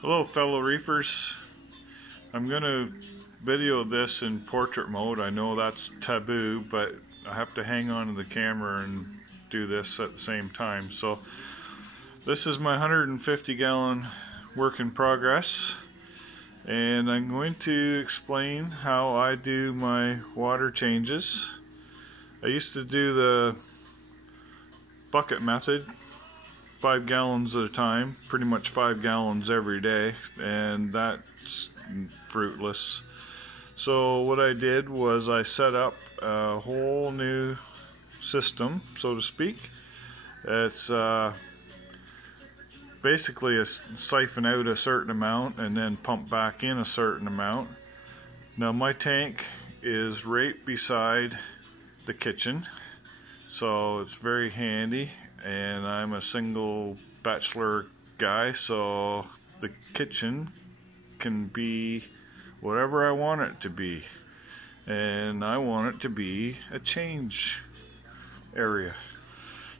Hello fellow reefers, I'm going to video this in portrait mode. I know that's taboo, but I have to hang on to the camera and do this at the same time. So this is my 150 gallon work in progress, and I'm going to explain how I do my water changes. I used to do the bucket method, 5 gallons at a time, pretty much 5 gallons every day, and that's fruitless. So what I did was I set up a whole new system, so to speak. It's basically a siphon out a certain amount and then pump back in a certain amount. Now my tank is right beside the kitchen, so it's very handy, and I'm a single bachelor guy, so the kitchen can be whatever I want it to be, and I want it to be a change area.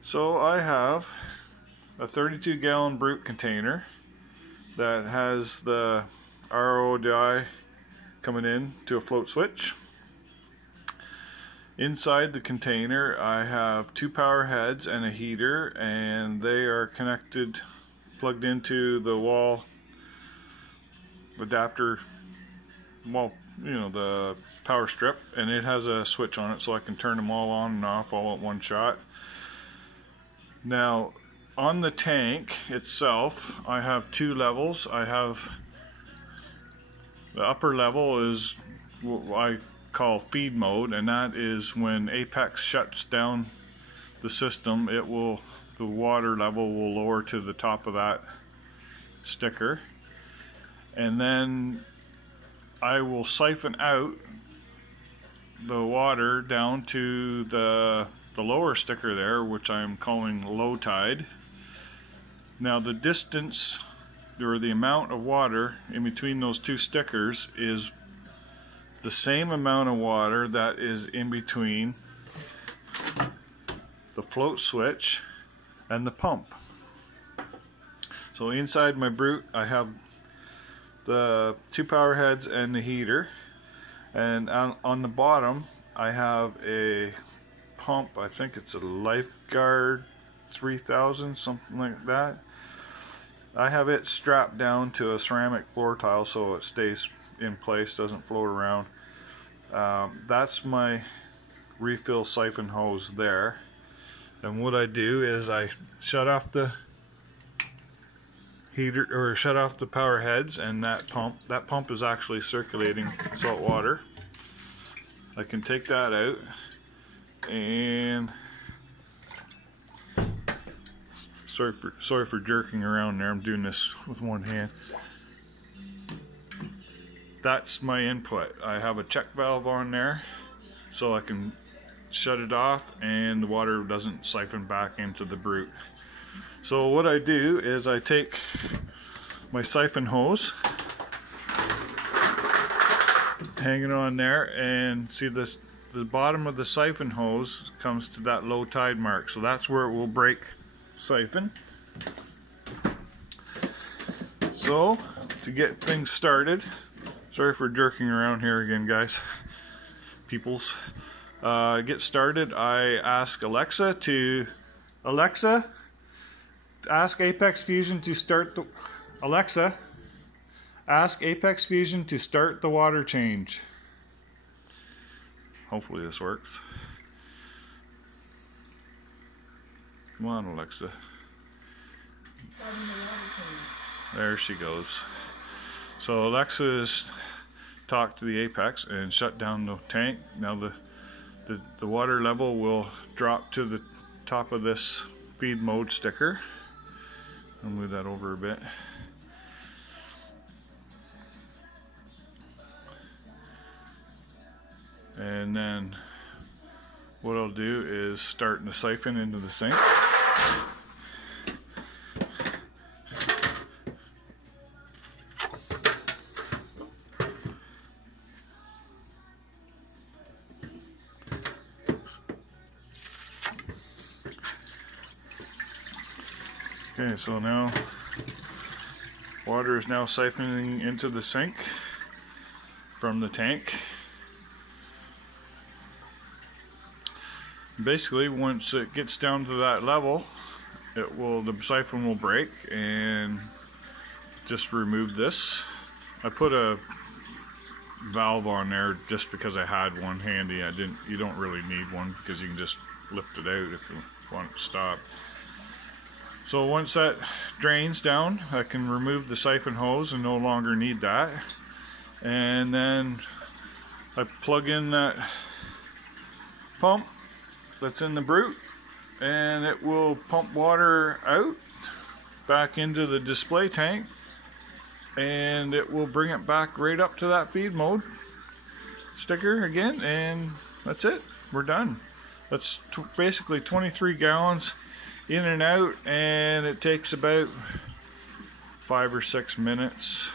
So I have a 32 gallon brute container that has the RO dye coming in to a float switch. Inside the container I have 2 power heads and a heater, and they are connected, plugged into the wall adapter, well, you know, the power strip, and it has a switch on it so I can turn them all on and off all at one shot. Now on the tank itself I have 2 levels. I have the upper level is what I call feed mode, and that is when Apex shuts down the system, the water level will lower to the top of that sticker, and then I will siphon out the water down to the lower sticker there, which I'm calling low tide. Now the distance, or the amount of water in between those 2 stickers, is the same amount of water that is in between the float switch and the pump. So inside my brute I have the 2 power heads and the heater, and on the bottom I have a pump. I think it's a Lifeguard 3000, something like that. I have it strapped down to a ceramic floor tile so it stays in place, doesn't float around. That's my refill siphon hose there, and what I do is I shut off the heater, or shut off the power heads, and that pump is actually circulating salt water. I can take that out, and sorry for jerking around there, I'm doing this with one hand. That's my input. I have a check valve on there so I can shut it off and the water doesn't siphon back into the brute. So what I do is I take my siphon hose, hang it on there, and see this, the bottom of the siphon hose comes to that low tide mark, so that's where it will break siphon. So to get things started, sorry for jerking around here again, guys, peoples. Get started, I ask Alexa, ask Apex Fusion to start the, Alexa, ask Apex Fusion to start the water change. Hopefully this works. Come on, Alexa. There she goes. So Alexa has talked to the Apex and shut down the tank. Now the water level will drop to the top of this feed mode sticker. I'll move that over a bit. And then what I'll do is start the siphon into the sink. Okay, so now Water is now siphoning into the sink from the tank. Basically, once it gets down to that level, the siphon will break, and just remove this. I put a valve on there just because I had one handy. You don't really need one because you can just lift it out if you want it to stop. So once that drains down, I can remove the siphon hose and no longer need that. And then I plug in that pump that's in the brute, and it will pump water out back into the display tank, and it will bring it back right up to that feed mode sticker again, and that's it. We're done. That's basically 23 gallons in and out, and it takes about 5 or 6 minutes.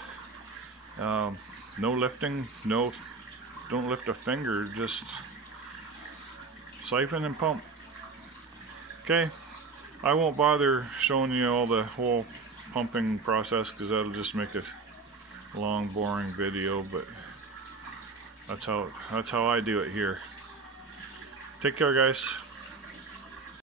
No lifting, don't lift a finger, just siphon and pump. Okay, I won't bother showing you all the whole pumping process because that'll just make a long, boring video, but that's how I do it here. Take care, guys.